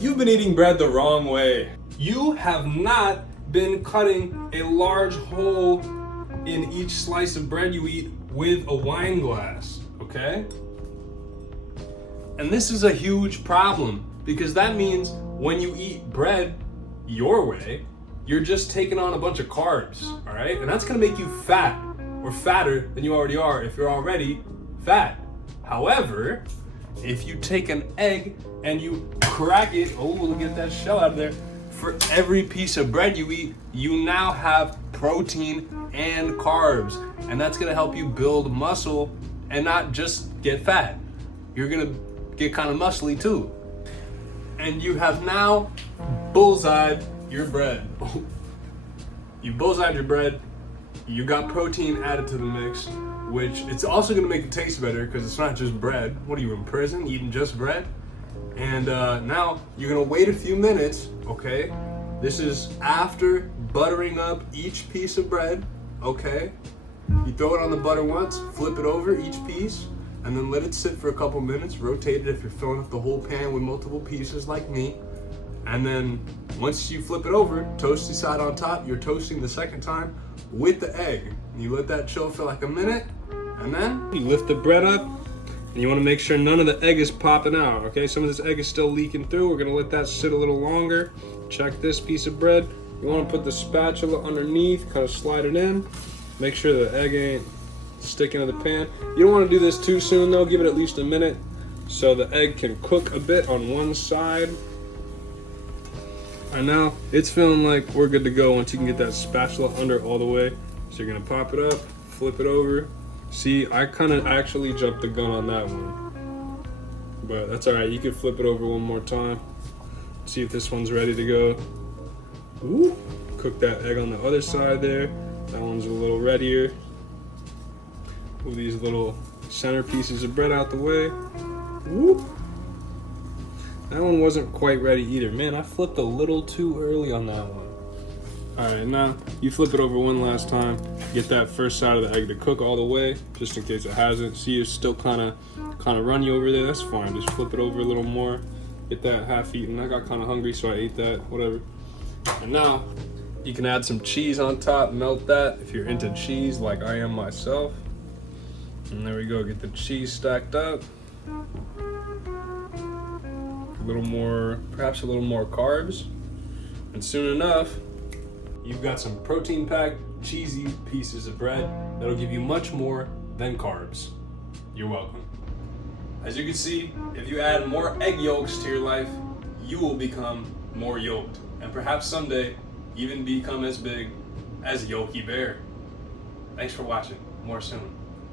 You've been eating bread the wrong way. You have not been cutting a large hole in each slice of bread you eat with a wine glass, okay? And this is a huge problem because that means when you eat bread your way, you're just taking on a bunch of carbs, all right? And that's gonna make you fat or fatter than you already are if you're already fat. However, if you take an egg and you crack it, oh, we'll get that shell out of there. For every piece of bread you eat, you now have protein and carbs. And that's gonna help you build muscle and not just get fat. You're gonna get kind of muscly too. And you have now bullseyed your bread. You bullseyed your bread, you got protein added to the mix, which it's also gonna make it taste better because it's not just bread. What are you, in prison eating just bread? And now you're gonna wait a few minutes, okay? This is after buttering up each piece of bread, okay? You throw it on the butter once, flip it over each piece, and then let it sit for a couple minutes. Rotate it if you're filling up the whole pan with multiple pieces like me. And then once you flip it over, toasty side on top, you're toasting the second time with the egg. You let that chill for like a minute, and then you lift the bread up, and you wanna make sure none of the egg is popping out, okay? Some of this egg is still leaking through. We're gonna let that sit a little longer. Check this piece of bread. You wanna put the spatula underneath, kind of slide it in. Make sure the egg ain't sticking to the pan. You don't wanna do this too soon though. Give it at least a minute so the egg can cook a bit on one side. And now it's feeling like we're good to go once you can get that spatula under all the way. So you're gonna pop it up, flip it over. See, I kind of actually jumped the gun on that one. But that's all right, you can flip it over one more time. See if this one's ready to go. Ooh. Cook that egg on the other side there. That one's a little readier. Move these little center pieces of bread out the way. Whoop. That one wasn't quite ready either. Man, I flipped a little too early on that one. All right, now you flip it over one last time. Get that first side of the egg to cook all the way, just in case it hasn't. See, it's still kind of runny over there. That's fine. Just flip it over a little more. Get that half eaten. I got kind of hungry, so I ate that. Whatever. And now you can add some cheese on top. Melt that if you're into cheese, like I am myself. And there we go. Get the cheese stacked up. Perhaps a little more carbs. And soon enough, you've got some protein-packed, cheesy pieces of bread that'll give you much more than carbs. You're welcome. As you can see, if you add more egg yolks to your life, you will become more yoked. And perhaps someday, even become as big as Yogi Bear. Thanks for watching. More soon.